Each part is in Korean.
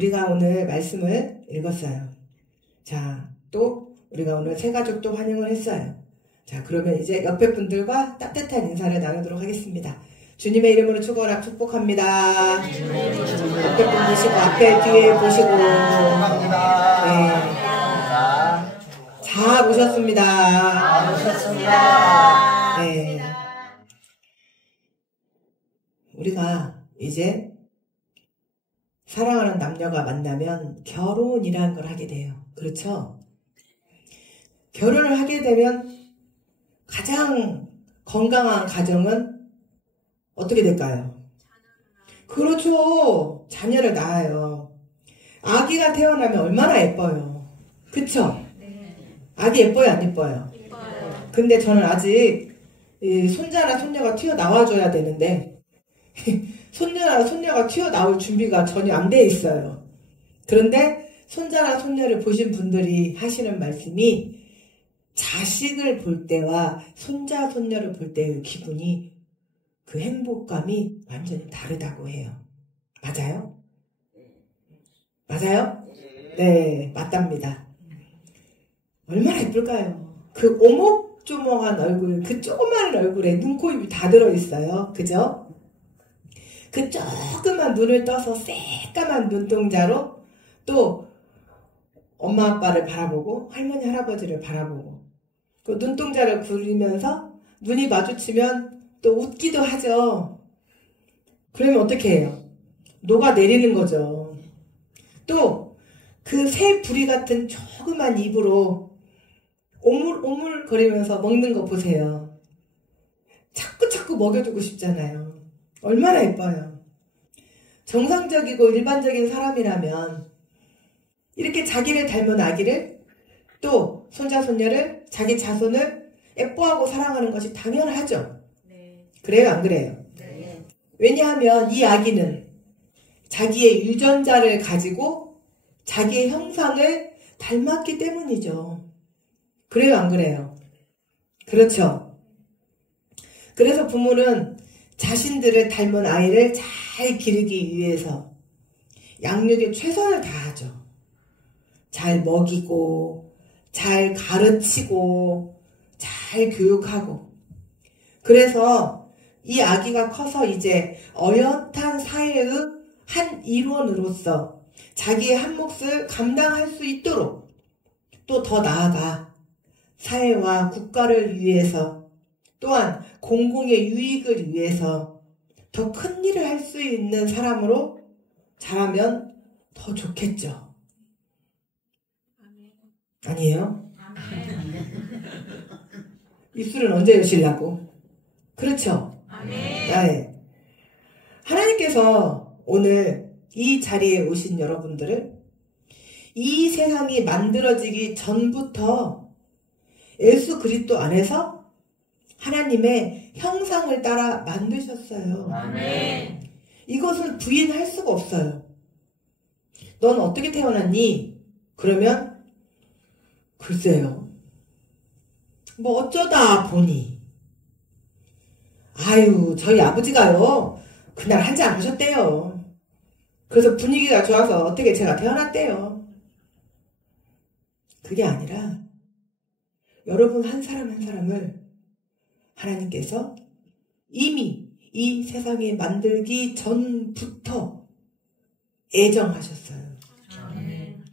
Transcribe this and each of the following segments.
우리가 오늘 말씀을 읽었어요. 자, 또 우리가 오늘 새 가족도 환영을 했어요. 자, 그러면 이제 옆에 분들과 따뜻한 인사를 나누도록 하겠습니다. 주님의 이름으로 축복합니다. 옆에 분 보시고 앞에 뒤에 보시고. 네. 자, 오셨습니다. 네. 우리가 이제 사랑하는 남녀가 만나면 결혼이라는 걸 하게 돼요. 그렇죠? 결혼을 하게 되면 가장 건강한 가정은 어떻게 될까요? 그렇죠. 자녀를 낳아요. 아기가 태어나면 얼마나 예뻐요. 그쵸? 아기 예뻐요, 안 예뻐요? 근데 저는 아직 손자나 손녀가 튀어나와줘야 되는데 손녀나 손녀가 튀어나올 준비가 전혀 안 돼 있어요. 그런데 손자나 손녀를 보신 분들이 하시는 말씀이 자식을 볼 때와 손자, 손녀를 볼 때의 기분이 그 행복감이 완전히 다르다고 해요. 맞아요? 맞아요? 네, 맞답니다. 얼마나 예쁠까요? 그 오목조목한 얼굴, 그 조그만 얼굴에 눈, 코, 입이 다 들어있어요. 그죠? 그 조그만 눈을 떠서 새까만 눈동자로 또 엄마 아빠를 바라보고 할머니 할아버지를 바라보고 그 눈동자를 굴리면서 눈이 마주치면 또 웃기도 하죠. 그러면 어떻게 해요? 녹아내리는 거죠. 또 그 새 부리 같은 조그만 입으로 오물오물거리면서 먹는 거 보세요. 자꾸 먹여주고 싶잖아요. 얼마나 예뻐요. 정상적이고 일반적인 사람이라면 이렇게 자기를 닮은 아기를 또 손자 손녀를 자기 자손을 예뻐하고 사랑하는 것이 당연하죠. 네. 그래요, 안 그래요? 네. 왜냐하면 이 아기는 자기의 유전자를 가지고 자기의 형상을 닮았기 때문이죠. 그래요, 안 그래요? 그렇죠. 그래서 부모는 자신들을 닮은 아이를 잘 기르기 위해서 양육에 최선을 다하죠. 잘 먹이고, 잘 가르치고, 잘 교육하고. 그래서 이 아기가 커서 이제 어엿한 사회의 한 일원으로서 자기의 한 몫을 감당할 수 있도록 또 더 나아가 사회와 국가를 위해서 또한 공공의 유익을 위해서 더 큰 일을 할 수 있는 사람으로 자라면 더 좋겠죠. 아니에요? 입술은 언제 여시려고? 그렇죠? 네. 하나님께서 오늘 이 자리에 오신 여러분들을 이 세상이 만들어지기 전부터 예수 그리스도 안에서 하나님의 형상을 따라 만드셨어요. 아멘. 이것을 부인할 수가 없어요. 넌 어떻게 태어났니? 그러면 글쎄요. 뭐 어쩌다 보니. 아유, 저희 아버지가요. 그날 한잔 하셨대요. 그래서 분위기가 좋아서 어떻게 제가 태어났대요. 그게 아니라 여러분 한 사람 한 사람을 하나님께서 이미 이 세상에 만들기 전부터 애정하셨어요. 아멘.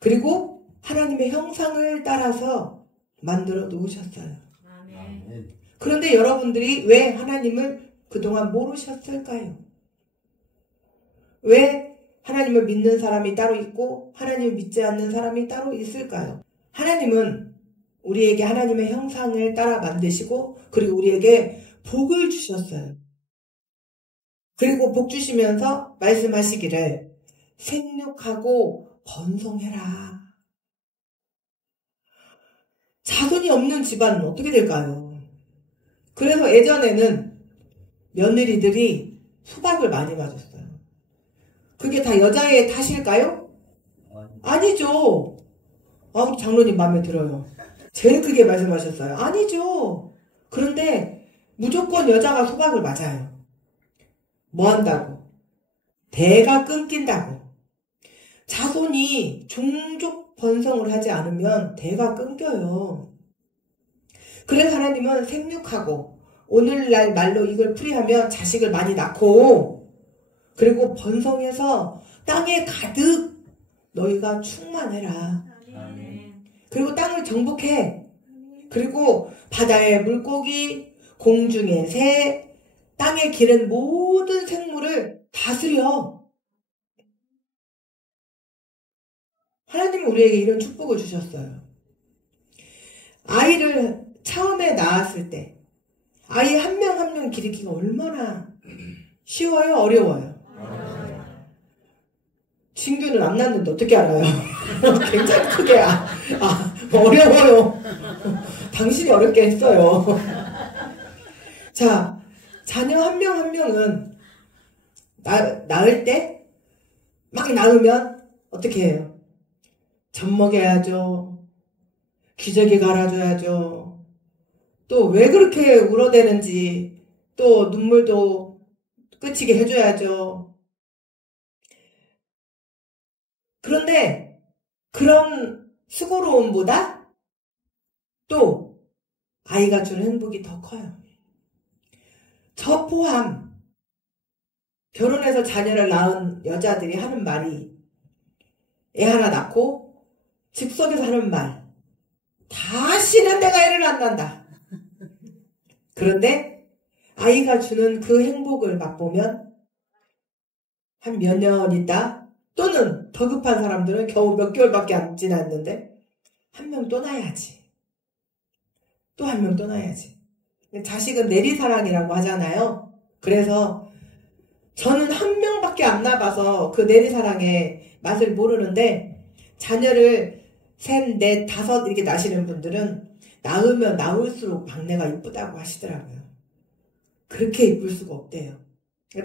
그리고 하나님의 형상을 따라서 만들어 놓으셨어요. 아멘. 그런데 여러분들이 왜 하나님을 그동안 모르셨을까요? 왜 하나님을 믿는 사람이 따로 있고 하나님을 믿지 않는 사람이 따로 있을까요? 하나님은 우리에게 하나님의 형상을 따라 만드시고 그리고 우리에게 복을 주셨어요. 그리고 복 주시면서 말씀하시기를 생육하고 번성해라. 자손이 없는 집안은 어떻게 될까요? 그래서 예전에는 며느리들이 수박을 많이 맞았어요. 그게 다 여자의 탓일까요? 아니죠. 우리 장로님 마음에 들어요. 제일 크게 말씀하셨어요. 아니죠. 그런데 무조건 여자가 수박을 맞아요. 뭐 한다고? 대가 끊긴다고. 자손이 종족 번성을 하지 않으면 대가 끊겨요. 그래서 하나님은 생육하고 오늘날 말로 이걸 풀이하면 자식을 많이 낳고 그리고 번성해서 땅에 가득 너희가 충만해라. 그리고 땅을 정복해. 그리고 바다의 물고기, 공중의 새, 땅에 기는 모든 생물을 다스려. 하나님이 우리에게 이런 축복을 주셨어요. 아이를 처음에 낳았을 때 아이 한 명 한 명 기르기가 얼마나 쉬워요? 어려워요? 친구는 안 낳는데 어떻게 알아요? 굉장히 크게 어려워요. 당신이 어렵게 했어요. 자, 자녀 한 명 한 명은 낳을 때 막 낳으면 어떻게 해요? 젖 먹여야죠. 기저귀 갈아줘야죠. 또 왜 그렇게 울어대는지 또 눈물도 그치게 해줘야죠. 그런데 그런 수고로움보다 또 아이가 주는 행복이 더 커요. 저 포함 결혼해서 자녀를 낳은 여자들이 하는 말이 애 하나 낳고 즉석에서 하는 말 다시는 내가 애를 안 낳는다. 그런데 아이가 주는 그 행복을 맛보면 한 몇 년 있다 또는 더 급한 사람들은 겨우 몇 개월밖에 안 지났는데 한 명 또 낳아야지. 또 한 명 또 낳아야지. 자식은 내리사랑이라고 하잖아요. 그래서 저는 한 명밖에 안 낳아봐서 그 내리사랑의 맛을 모르는데 자녀를 셋, 넷, 다섯 이렇게 낳으시는 분들은 낳으면 낳을수록 막내가 이쁘다고 하시더라고요. 그렇게 이쁠 수가 없대요.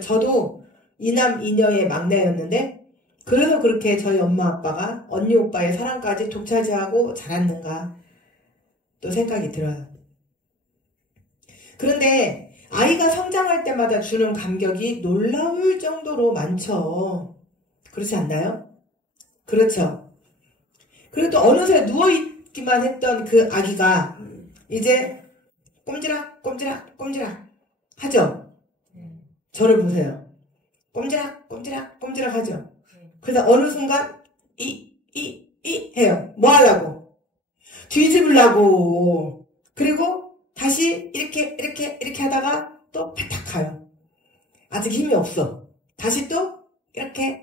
저도 이남 이녀의 막내였는데 그래서 그렇게 저희 엄마 아빠가 언니 오빠의 사랑까지 독차지하고 자랐는가 또 생각이 들어요. 그런데 아이가 성장할 때마다 주는 감격이 놀라울 정도로 많죠. 그렇지 않나요? 그렇죠. 그리고 또 어느새 누워있기만 했던 그 아기가 이제 꼼지락 꼼지락 꼼지락 하죠. 저를 보세요. 꼼지락 꼼지락 꼼지락 하죠. 그래서 어느 순간 이 해요. 뭐 하려고? 뒤집으려고. 그리고 다시 이렇게 하다가 또 바닥 가요. 아직 힘이 없어. 다시 또 이렇게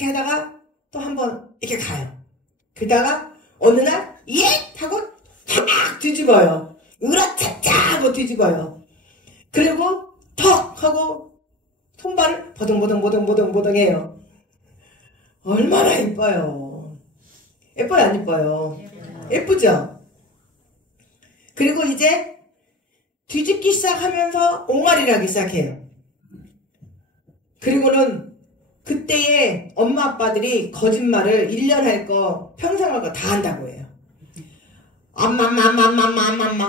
하다가 또 한번 이렇게 가요. 그러다가 어느 날 예! 하고 탁 뒤집어요. 으라차차 하고 뒤집어요. 그리고 턱 하고 손발을 보덩보덩 해요. 얼마나 예뻐요. 예뻐요 안 예뻐요? 예쁘죠? 그리고 이제 뒤집기 시작하면서 옹알이를 하기 시작해요. 그리고는 그때의 엄마 아빠들이 거짓말을 1년 할 거 평생 할 거 다 한다고 해요. 엄마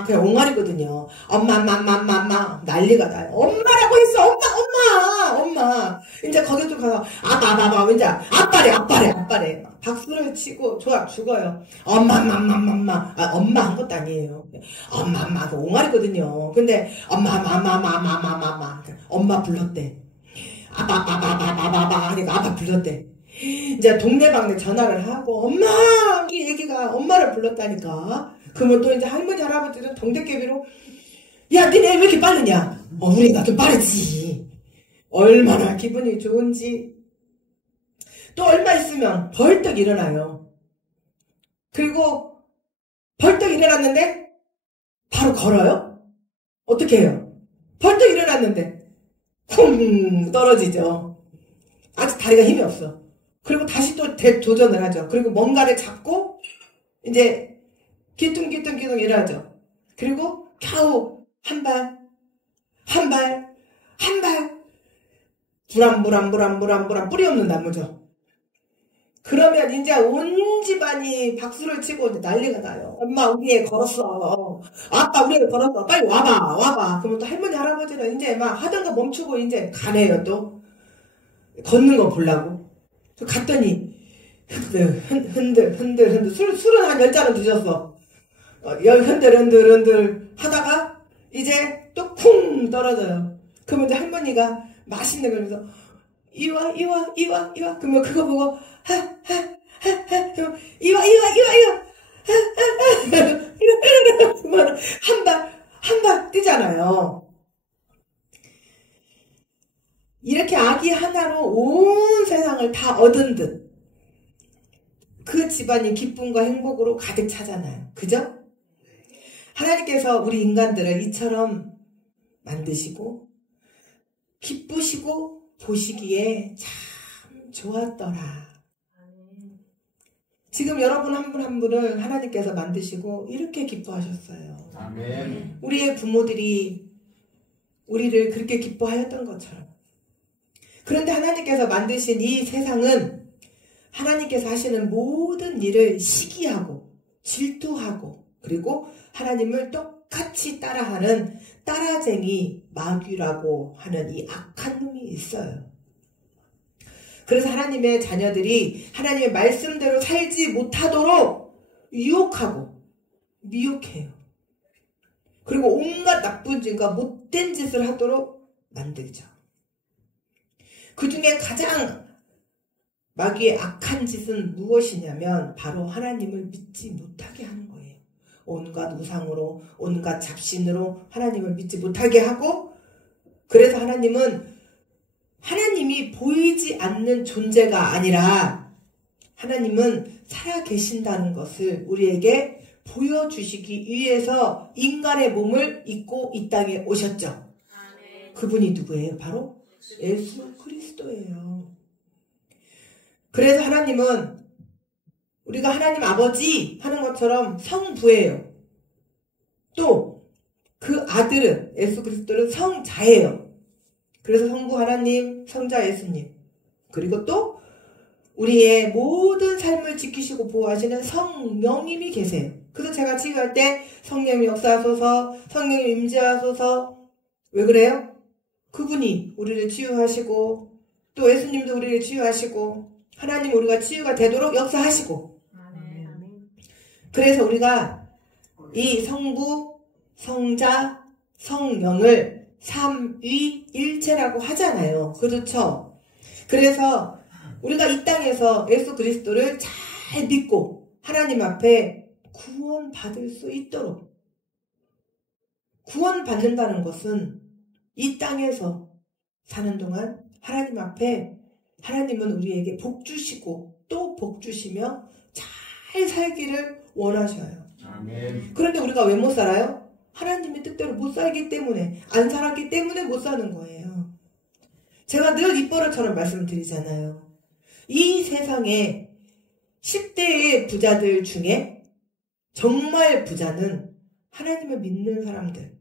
그냥 옹알이거든요. 엄마 난리가 나요. 엄마라고 했어. 엄마 이제 거기서 가서 아빠 이제 아빠래 박수를 치고 좋아 죽어요. 엄마 한 것도 아니에요. 엄마 그 옹알이거든요. 근데 엄마 불렀대. 아빠 하니까 아빠 불렀대. 이제 동네방네 전화를 하고 엄마 이 애기가 엄마를 불렀다니까. 그러면 또 이제 할머니 할아버지는 동대깨비로 야 니네 왜 이렇게 빠르냐. 우리가 좀 빠르지. 얼마나 기분이 좋은지. 또 얼마 있으면 벌떡 일어나요. 그리고 벌떡 일어났는데 바로 걸어요? 어떻게 해요? 벌떡 일어났는데 쿵 떨어지죠. 아직 다리가 힘이 없어. 그리고 다시 또 대도전을 하죠. 그리고 뭔가를 잡고 이제 기뚱기뚱 일어나죠. 그리고 겨우 한 발 불안 뿌리 없는 나무죠. 그러면 이제 온 집안이 박수를 치고 난리가 나요. 엄마 우리 애 걸었어. 아빠 우리 애 걸었어. 빨리 와봐. 그러면 또 할머니 할아버지는 이제 막 하던 거 멈추고 이제 가네요 또. 걷는 거 보려고. 갔더니 흔들 술은 한 10잔은 드셨어. 흔들 하다가 이제 또 쿵 떨어져요. 그러면 이제 할머니가 맛있는 걸 하면서 이와 그러면 그거 보고 이와 그러면 한 발 뛰잖아요. 이렇게 아기 하나로 온 세상을 다 얻은 듯 그 집안이 기쁨과 행복으로 가득 차잖아요. 그죠? 하나님께서 우리 인간들을 이처럼 만드시고 기쁘시고 보시기에 참 좋았더라. 지금 여러분 한 분 한 분을 하나님께서 만드시고 이렇게 기뻐하셨어요. 아멘. 우리의 부모들이 우리를 그렇게 기뻐하였던 것처럼. 그런데 하나님께서 만드신 이 세상은 하나님께서 하시는 모든 일을 시기하고 질투하고 그리고 하나님을 똑같이 따라하는 따라쟁이 마귀라고 하는 이 악한 놈이 있어요. 그래서 하나님의 자녀들이 하나님의 말씀대로 살지 못하도록 유혹하고 미혹해요. 그리고 온갖 나쁜 짓과 못된 짓을 하도록 만들죠. 그 중에 가장 마귀의 악한 짓은 무엇이냐면 바로 하나님을 믿지 못하게 하는 거예요. 온갖 우상으로 온갖 잡신으로 하나님을 믿지 못하게 하고 그래서 하나님이 보이지 않는 존재가 아니라 하나님은 살아계신다는 것을 우리에게 보여주시기 위해서 인간의 몸을 입고 이 땅에 오셨죠. 아멘. 그분이 누구예요? 바로 예수 그리스도예요. 그래서 하나님은 우리가 하나님 아버지 하는 것처럼 성부예요. 또 그 아들은 예수 그리스도는 성자예요. 그래서 성부 하나님, 성자 예수님, 그리고 또 우리의 모든 삶을 지키시고 보호하시는 성령님이 계세요. 그래서 제가 치유할 때 성령님 역사하소서, 성령님 임재하소서. 왜 그래요? 그분이 우리를 치유하시고 또 예수님도 우리를 치유하시고 하나님 우리가 치유가 되도록 역사하시고. 그래서 우리가 이 성부, 성자, 성령을 삼위일체라고 하잖아요. 그렇죠? 그래서 우리가 이 땅에서 예수 그리스도를 잘 믿고 하나님 앞에 구원받을 수 있도록, 구원받는다는 것은 이 땅에서 사는 동안 하나님 앞에 하나님은 우리에게 복 주시고 또 복 주시며 잘 살기를 원하셔요. 아멘. 그런데 우리가 왜 못 살아요? 하나님의 뜻대로 못 살기 때문에, 안 살았기 때문에 못 사는 거예요. 제가 늘 입버릇처럼 말씀드리잖아요. 이 세상에 10대의 부자들 중에 정말 부자는 하나님을 믿는 사람들.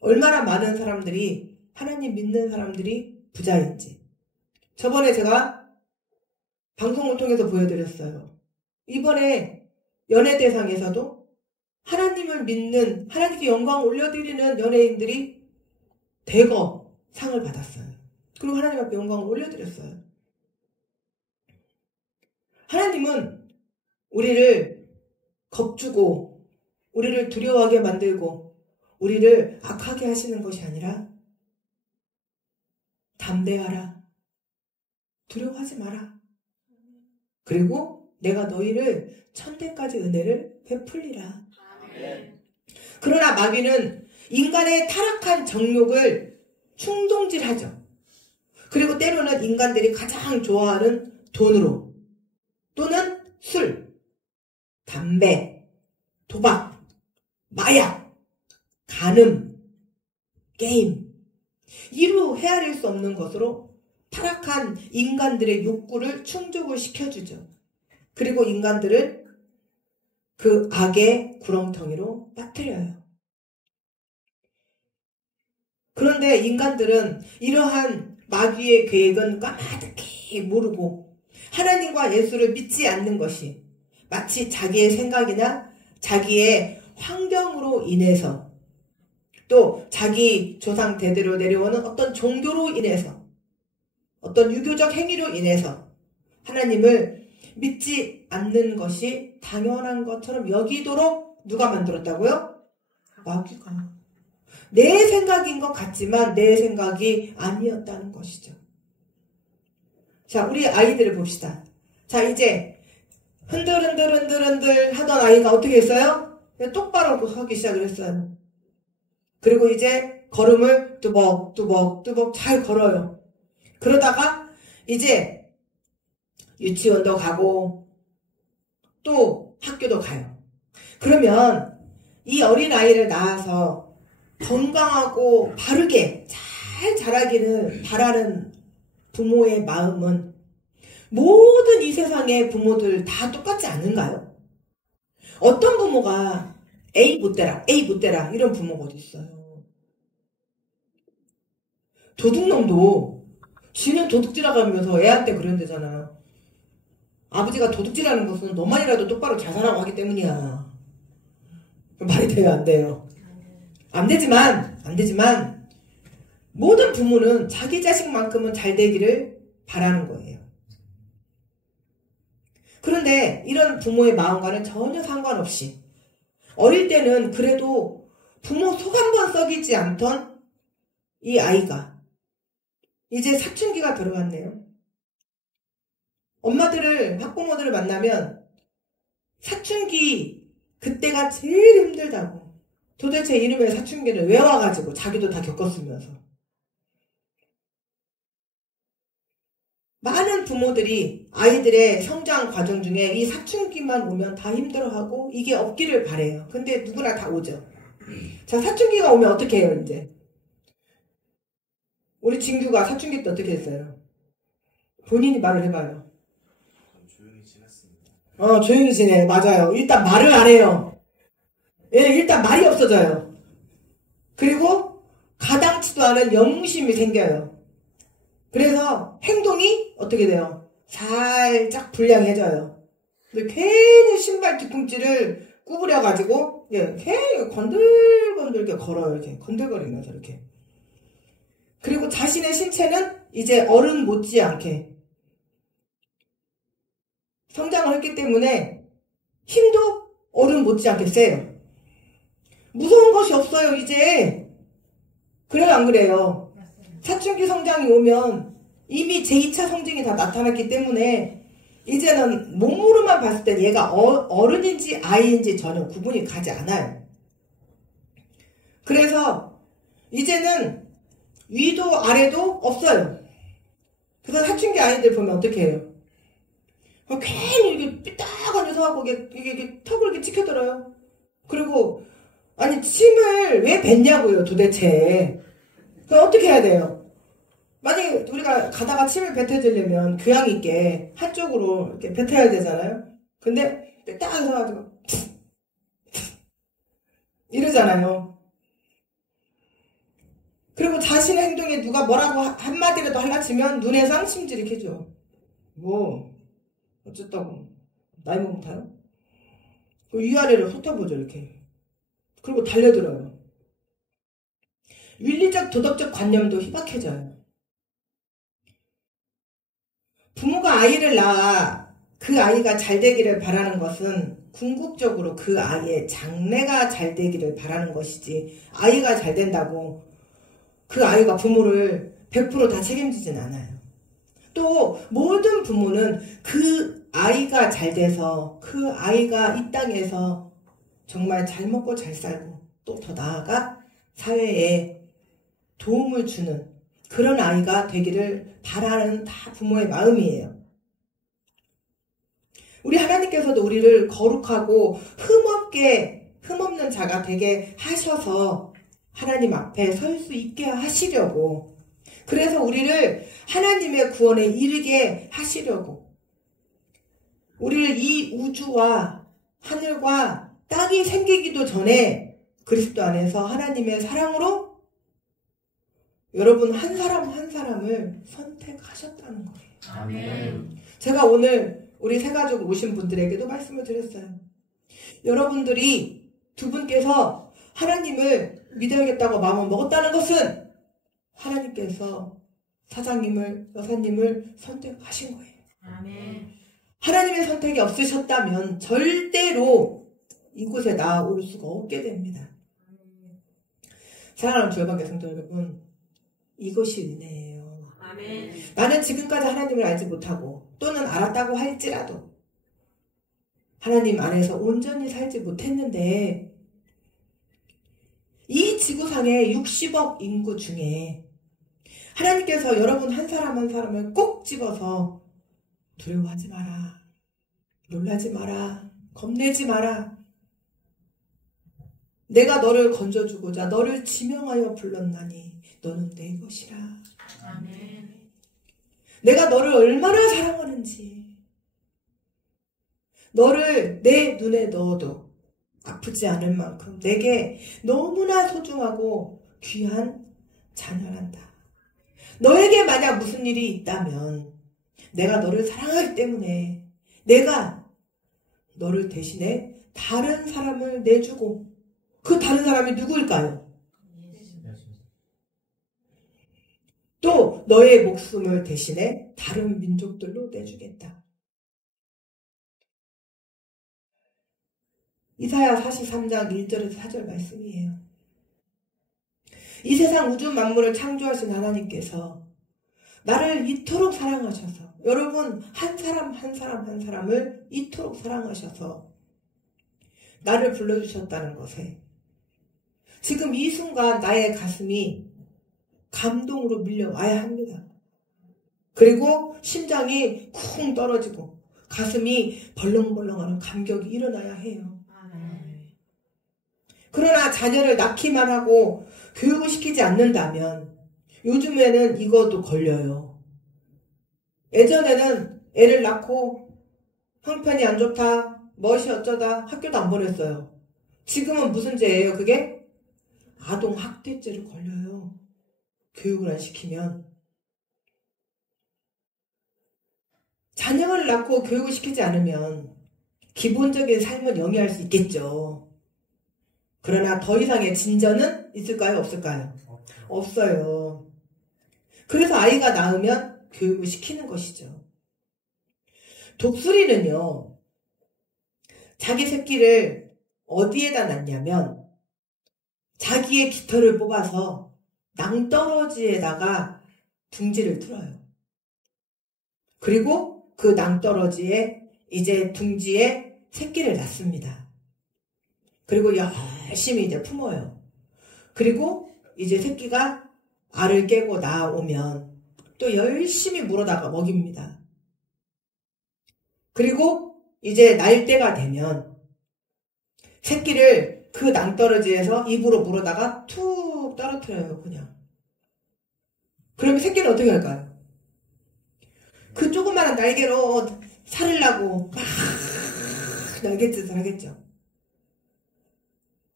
얼마나 많은 사람들이 하나님 믿는 사람들이 부자인지. 저번에 제가 방송을 통해서 보여드렸어요. 이번에 연예대상에서도 하나님을 믿는, 하나님께 영광 올려드리는 연예인들이 대거 상을 받았어요. 그리고 하나님 앞에 영광을 올려드렸어요. 하나님은 우리를 겁주고 우리를 두려워하게 만들고 우리를 악하게 하시는 것이 아니라 담대하라, 두려워하지 마라, 그리고 내가 너희를 천대까지 은혜를 베풀리라. 그러나 마귀는 인간의 타락한 정욕을 충동질하죠. 그리고 때로는 인간들이 가장 좋아하는 돈으로 또는 술, 담배, 도박, 마약, 간음, 게임, 이루 헤아릴 수 없는 것으로 타락한 인간들의 욕구를 충족을 시켜주죠. 그리고 인간들을 그 악의 구렁텅이로 빠뜨려요. 그런데 인간들은 이러한 마귀의 계획은 까마득히 모르고 하나님과 예수를 믿지 않는 것이 마치 자기의 생각이나 자기의 환경으로 인해서 또 자기 조상 대대로 내려오는 어떤 종교로 인해서 어떤 유교적 행위로 인해서 하나님을 믿지 않는 것이 당연한 것처럼 여기도록 누가 만들었다고요? 마귀가. 내 생각인 것 같지만 내 생각이 아니었다는 것이죠. 자, 우리 아이들을 봅시다. 자, 이제 흔들흔들 하던 아이가 어떻게 했어요? 그냥 똑바로 하기 시작을 했어요. 그리고 이제 걸음을 뚜벅뚜벅 잘 걸어요. 그러다가 이제 유치원도 가고 또 학교도 가요. 그러면 이 어린아이를 낳아서 건강하고 바르게 잘 자라기를 바라는 부모의 마음은 모든 이 세상의 부모들 다 똑같지 않은가요? 어떤 부모가 A 못 되라 이런 부모가 어디 있어요? 도둑놈도 지는 도둑질하면서 애한테 그런대잖아요. 아버지가 도둑질하는 것은 너만이라도 똑바로 잘 살라고 하기 때문이야. 말이 돼요, 안 돼요? 안 되지만 모든 부모는 자기 자식만큼은 잘 되기를 바라는 거예요. 그런데 이런 부모의 마음과는 전혀 상관없이 어릴 때는 그래도 부모 속 한 번 썩이지 않던 이 아이가 이제 사춘기가 들어갔네요. 엄마들을, 학부모들을 만나면 사춘기 그때가 제일 힘들다고. 도대체 이름의 사춘기를 외워가지고 자기도 다 겪었으면서. 많은 부모들이 아이들의 성장 과정 중에 이 사춘기만 오면 다 힘들어하고 이게 없기를 바래요. 근데 누구나 다 오죠. 자, 사춘기가 오면 어떻게 해요, 이제? 우리 진규가 사춘기 때 어떻게 했어요? 본인이 말을 해봐요. 조용히 지냈습니다. 조용히 지내. 맞아요. 일단 말을 안 해요. 예, 일단 말이 없어져요. 그리고 가당치도 않은 영심이 생겨요. 그래서 행동이 어떻게 돼요? 살짝 불량해져요. 근데 괜히 신발 뒤꿈치를 구부려가지고, 예, 괜히 건들건들게 걸어요. 이렇게. 건들거리면서 이렇게. 그리고 자신의 신체는 이제 어른 못지않게 성장을 했기 때문에 힘도 어른 못지않게 세요. 무서운 것이 없어요, 이제. 그래요, 안 그래요? 사춘기 성장이 오면 이미 제2차 성징이 다 나타났기 때문에 이제는 몸으로만 봤을 때 얘가 어른인지 아이인지 전혀 구분이 가지 않아요. 그래서 이제는 위도 아래도 없어요. 그래서 사춘기 아이들 보면 어떻게 해요? 괜히 이렇게 삐딱하게 서하고 이게 턱을 이렇게 치켜들어요. 그리고 아니 침을 왜 뱉냐고요, 도대체. 그럼 어떻게 해야 돼요? 만약에 우리가 가다가 침을 뱉어주려면 교양 있게 한쪽으로 이렇게 뱉어야 되잖아요. 근데 삐딱하게 서가지고 이러잖아요. 그리고 자신의 행동에 누가 뭐라고 한마디라도 할라치면 눈에서 침질이 캐죠. 뭐 어쨌다고 나이 먹으면 타요? 위아래로 훑어보죠, 이렇게. 그리고 달려들어요. 윤리적 도덕적 관념도 희박해져요. 부모가 아이를 낳아 그 아이가 잘 되기를 바라는 것은 궁극적으로 그 아이의 장래가 잘 되기를 바라는 것이지, 아이가 잘 된다고 그 아이가 부모를 100% 다 책임지진 않아요. 또 모든 부모는 그 아이가 잘 돼서 그 아이가 이 땅에서 정말 잘 먹고 잘 살고 또 더 나아가 사회에 도움을 주는 그런 아이가 되기를 바라는 다 부모의 마음이에요. 우리 하나님께서도 우리를 거룩하고 흠없는 자가 되게 하셔서 하나님 앞에 설 수 있게 하시려고, 그래서 우리를 하나님의 구원에 이르게 하시려고, 우리를 이 우주와 하늘과 땅이 생기기도 전에 그리스도 안에서 하나님의 사랑으로 여러분 한 사람 한 사람을 선택하셨다는 거예요. 아멘. 제가 오늘 우리 새가족 오신 분들에게도 말씀을 드렸어요. 여러분들이 두 분께서 하나님을 믿어야겠다고 마음을 먹었다는 것은 하나님께서 사장님을, 여사님을 선택하신 거예요. 아멘. 하나님의 선택이 없으셨다면 절대로 이곳에 나올 수가 없게 됩니다. 사랑하는 주여방교 성도 여러분, 이것이 은혜예요. 아멘. 나는 지금까지 하나님을 알지 못하고 또는 알았다고 할지라도 하나님 안에서 온전히 살지 못했는데 이 지구상의 60억 인구 중에 하나님께서 여러분 한 사람 한 사람을 꼭 집어서 두려워하지 마라, 놀라지 마라, 겁내지 마라, 내가 너를 건져주고자 너를 지명하여 불렀나니 너는 내 것이라. 아멘. 내가 너를 얼마나 사랑하는지, 너를 내 눈에 넣어도 아프지 않을 만큼 내게 너무나 소중하고 귀한 자녀란다. 너에게 만약 무슨 일이 있다면 내가 너를 사랑하기 때문에 내가 너를 대신에 다른 사람을 내주고, 그 다른 사람이 누구일까요? 또 너의 목숨을 대신에 다른 민족들로 내주겠다. 이사야 43장 1절에서 4절 말씀이에요. 이 세상 우주 만물을 창조하신 하나님께서 나를 이토록 사랑하셔서, 여러분 한 사람 한 사람 한 사람을 이토록 사랑하셔서 나를 불러주셨다는 것에 지금 이 순간 나의 가슴이 감동으로 밀려와야 합니다. 그리고 심장이 쿵 떨어지고 가슴이 벌렁벌렁하는 감격이 일어나야 해요. 그러나 자녀를 낳기만 하고 교육을 시키지 않는다면 요즘에는 이것도 걸려요. 예전에는 애를 낳고 형편이 안 좋다, 멋이 어쩌다 학교도 안 보냈어요. 지금은 무슨 죄예요? 그게 아동학대죄로 걸려요. 교육을 안 시키면. 자녀를 낳고 교육을 시키지 않으면 기본적인 삶은 영위할 수 있겠죠. 그러나 더 이상의 진전은 있을까요? 없을까요? 없어요. 그래서 아이가 낳으면 교육을 시키는 것이죠. 독수리는요, 자기 새끼를 어디에다 낳냐면 자기의 깃털을 뽑아서 낭떠러지에다가 둥지를 틀어요. 그리고 그 낭떠러지에 이제 둥지에 새끼를 낳습니다. 그리고 열심히 이제 품어요. 그리고 이제 새끼가 알을 깨고 나오면 또 열심히 물어다가 먹입니다. 그리고 이제 날 때가 되면 새끼를 그 낭떠러지에서 입으로 물어다가 툭 떨어뜨려요, 그냥. 그러면 새끼는 어떻게 할까요? 그 조그마한 날개로 살으려고 막 날갯짓을 하겠죠.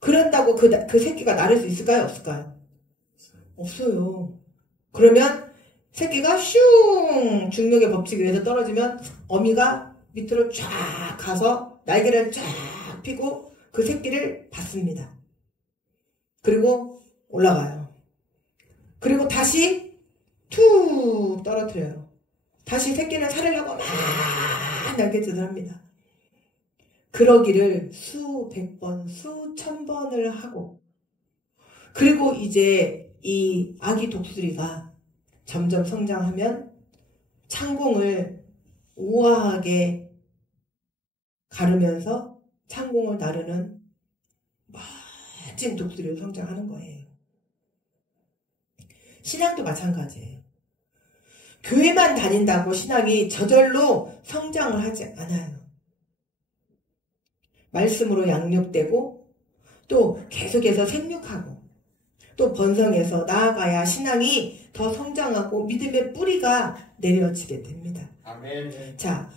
그런다고 그 새끼가 나를 수 있을까요? 없을까요? 없어요. 그러면 새끼가 슝 중력의 법칙에 의해서 떨어지면 어미가 밑으로 쫙 가서 날개를 쫙 펴고 그 새끼를 받습니다. 그리고 올라가요. 그리고 다시 툭 떨어뜨려요. 다시 새끼는 살으려고 막 날갯짓을 합니다. 그러기를 수백 번, 수천 번을 하고, 그리고 이제 이 아기 독수리가 점점 성장하면 창공을 우아하게 가르면서 창공을 나르는 멋진 독수리로 성장하는 거예요. 신앙도 마찬가지예요. 교회만 다닌다고 신앙이 저절로 성장을 하지 않아요. 말씀으로 양육되고 또 계속해서 생육하고 또 번성해서 나아가야 신앙이 더 성장하고 믿음의 뿌리가 내려지게 됩니다. 아멘. 자,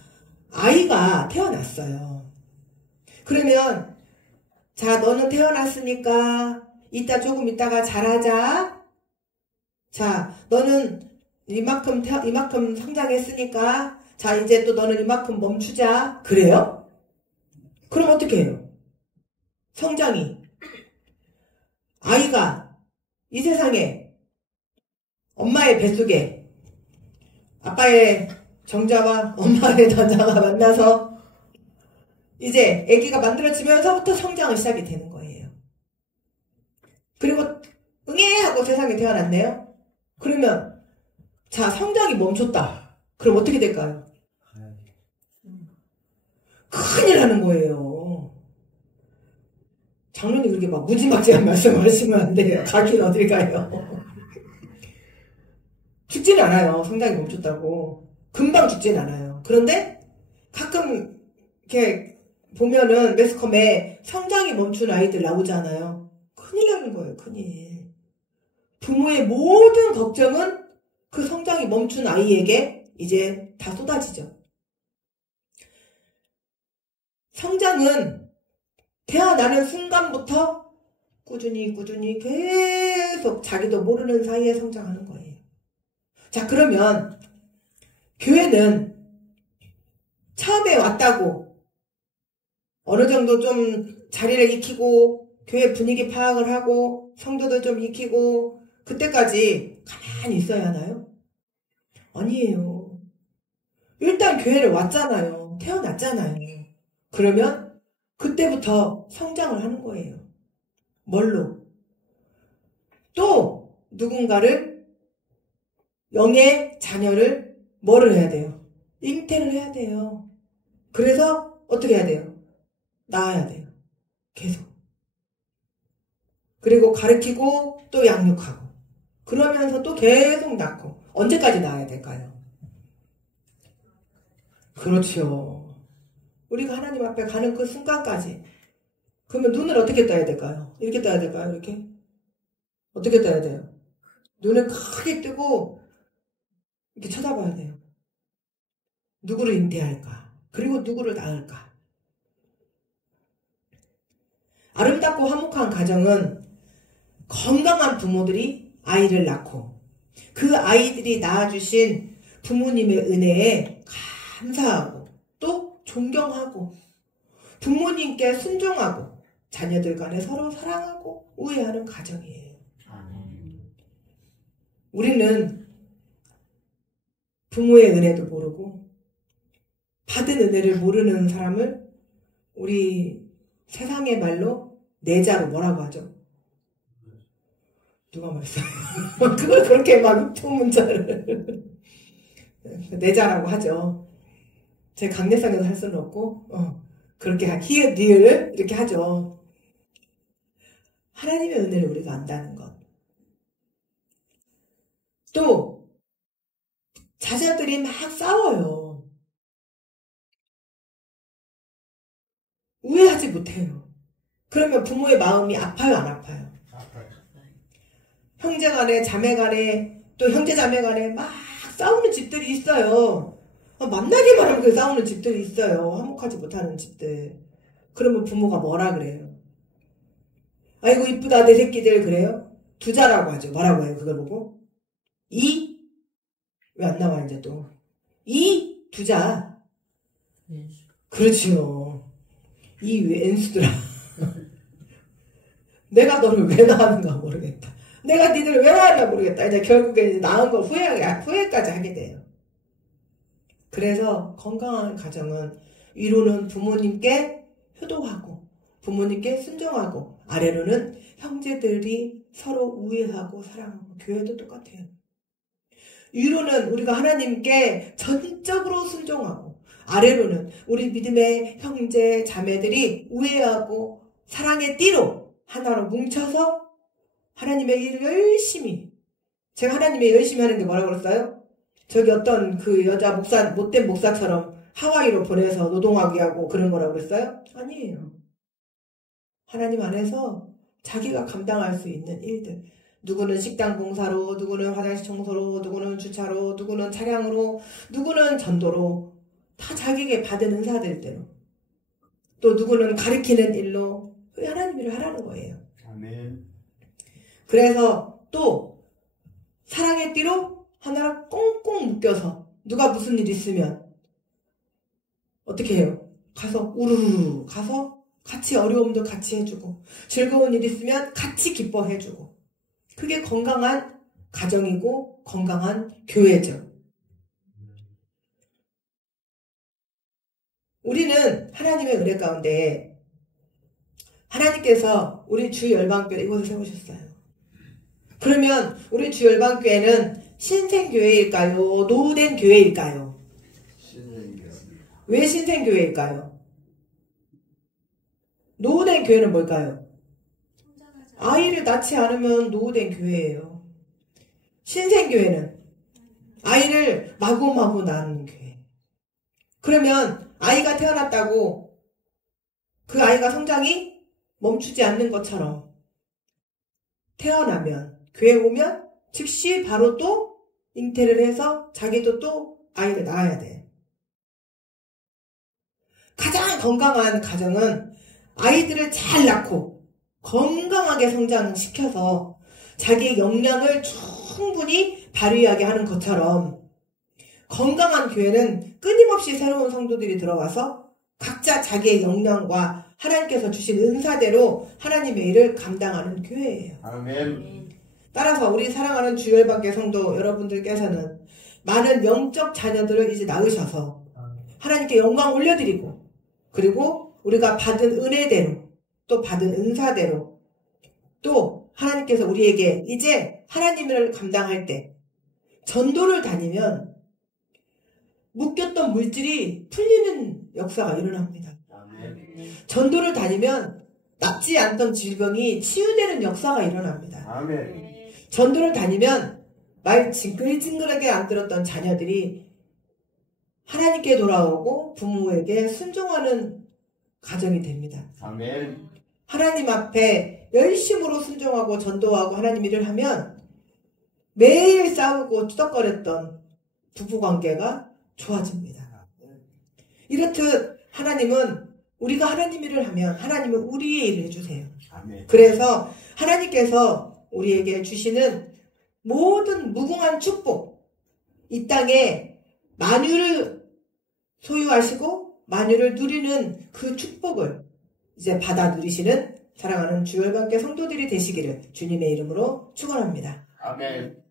아이가 태어났어요. 그러면 자, 너는 태어났으니까 이따 조금 있다가 자라자. 자, 너는 이만큼 성장했으니까 자, 이제 또 너는 이만큼 멈추자. 그래요? 그럼 어떻게 해요? 성장이. 아이가 이 세상에 엄마의 뱃속에 아빠의 정자와 엄마의 전자가 만나서 이제 아기가 만들어지면서부터 성장이 시작이 되는 거예요. 그리고 응애 하고 세상에 태어났네요. 그러면 자, 성장이 멈췄다. 그럼 어떻게 될까요? 큰일 나는 거예요. 장로님 그렇게 막 무지막지한 말씀하시면 안 돼요. 가긴 어딜 가요. 죽지는 않아요. 성장이 멈췄다고. 금방 죽지는 않아요. 그런데 가끔 이렇게 보면은 매스컴에 성장이 멈춘 아이들 나오잖아요. 큰일 나는 거예요. 큰일. 부모의 모든 걱정은 그 성장이 멈춘 아이에게 이제 다 쏟아지죠. 성장은 태어나는 순간부터 꾸준히 계속 자기도 모르는 사이에 성장하는 거예요. 자, 그러면 교회는 처음에 왔다고 어느 정도 좀 자리를 익히고 교회 분위기 파악을 하고 성도들 좀 익히고 그때까지 가만히 있어야 하나요? 아니에요. 일단 교회를 왔잖아요. 태어났잖아요. 그러면 그때부터 성장을 하는 거예요. 뭘로? 또 누군가를 영의 자녀를 뭐를 해야 돼요? 잉태를 해야 돼요. 그래서 어떻게 해야 돼요? 낳아야 돼요. 계속. 그리고 가르치고 또 양육하고 그러면서 또 계속 낳고 언제까지 낳아야 될까요? 그렇죠. 우리가 하나님 앞에 가는 그 순간까지. 그러면 눈을 어떻게 떠야 될까요? 이렇게 떠야 될까요? 이렇게? 어떻게 떠야 돼요? 눈을 크게 뜨고 이렇게 쳐다봐야 돼요. 누구를 잉태할까? 그리고 누구를 낳을까? 아름답고 화목한 가정은 건강한 부모들이 아이를 낳고 그 아이들이 낳아주신 부모님의 은혜에 감사하고 또 존경하고 부모님께 순종하고 자녀들 간에 서로 사랑하고 우애하는 가정이에요. 우리는 부모의 은혜도 모르고 받은 은혜를 모르는 사람을 우리 세상의 말로 내자로 뭐라고 하죠? 누가 말했어요? 그걸 그렇게 막 통문자를 내자라고 하죠. 제 강례상에서 할 수는 없고 그렇게 히읗 리을 이렇게 하죠. 하나님의 은혜를 우리가 안다는 것. 또 자녀들이 막 싸워요. 우애하지 못해요. 그러면 부모의 마음이 아파요, 안 아파요? 형제 간에, 자매 간에, 또 형제 자매 간에 막 싸우는 집들이 있어요. 만나기만 하면 싸우는 집들이 있어요. 화목하지 못하는 집들. 그러면 부모가 뭐라 그래요? 아이고 이쁘다 내 새끼들 그래요? 두자라고 하죠. 뭐라고 해요? 그걸 보고? 이? 왜 안 나와 이제 또? 이? 두자. 그렇지요. 이 왼수들아. 내가 너를 왜 낳았는가 모르겠다. 내가 니들을 왜 낳았나 모르겠다. 이제 결국에 이제 낳은 거 후회까지 하게 돼요. 그래서 건강한 가정은 위로는 부모님께 효도하고 부모님께 순종하고 아래로는 형제들이 서로 우애하고 사랑하고 교회도 똑같아요. 위로는 우리가 하나님께 전적으로 순종하고 아래로는 우리 믿음의 형제 자매들이 우애하고 사랑의 띠로 하나로 뭉쳐서 하나님의 일을 열심히 제가 하나님의 열심히 하는 게 뭐라고 그랬어요? 저기 어떤 그 여자 목사 못된 목사처럼 하와이로 보내서 노동하게 하고 그런 거라고 그랬어요? 아니에요. 하나님 안에서 자기가 감당할 수 있는 일들 누구는 식당 봉사로 누구는 화장실 청소로 누구는 주차로 누구는 차량으로 누구는 전도로 다 자기에게 받은 은사들대로 또 누구는 가르치는 일로 하나님 일을 하라는 거예요. 아멘. 그래서 또 사랑의 띠로 하나를 꽁꽁 묶여서 누가 무슨 일 있으면 어떻게 해요? 가서 우르르 가서 같이 어려움도 같이 해주고 즐거운 일 있으면 같이 기뻐해주고 그게 건강한 가정이고 건강한 교회죠. 우리는 하나님의 은혜 가운데 하나님께서 우리 주 열방교회 이곳에 세우셨어요. 그러면 우리 주 열방교회는 신생교회일까요? 노후된 교회일까요? 왜 신생교회일까요? 노후된 교회는 뭘까요? 아이를 낳지 않으면 노후된 교회예요. 신생교회는 아이를 마구마구 낳는 교회. 그러면 아이가 태어났다고 그 아이가 성장이 멈추지 않는 것처럼 태어나면 교회 오면 즉시 바로 또 잉태를 해서 자기도 또 아이를 낳아야 돼. 가장 건강한 가정은 아이들을 잘 낳고 건강하게 성장시켜서 자기의 역량을 충분히 발휘하게 하는 것처럼 건강한 교회는 끊임없이 새로운 성도들이 들어와서 각자 자기의 역량과 하나님께서 주신 은사대로 하나님의 일을 감당하는 교회예요. 아멘. 따라서 우리 사랑하는 주열방계 성도 여러분들께서는 많은 영적 자녀들을 이제 낳으셔서 하나님께 영광 올려드리고 그리고 우리가 받은 은혜대로 또 받은 은사대로 또 하나님께서 우리에게 이제 하나님을 감당할 때 전도를 다니면 묶였던 물질이 풀리는 역사가 일어납니다. 아멘. 전도를 다니면 낫지 않던 질병이 치유되는 역사가 일어납니다. 아멘. 전도를 다니면 말 징글징글하게 안 들었던 자녀들이 하나님께 돌아오고 부모에게 순종하는 가정이 됩니다. 아멘. 하나님 앞에 열심으로 순종하고 전도하고 하나님 일을 하면 매일 싸우고 투닥거렸던 부부관계가 좋아집니다. 이렇듯 하나님은 우리가 하나님 일을 하면 하나님은 우리의 일을 해주세요. 아멘. 그래서 하나님께서 우리에게 주시는 모든 무궁한 축복, 이 땅에 만유를 소유하시고 만유를 누리는 그 축복을 이제 받아 누리시는 사랑하는 주열방계 성도들이 되시기를 주님의 이름으로 축원합니다. 아멘.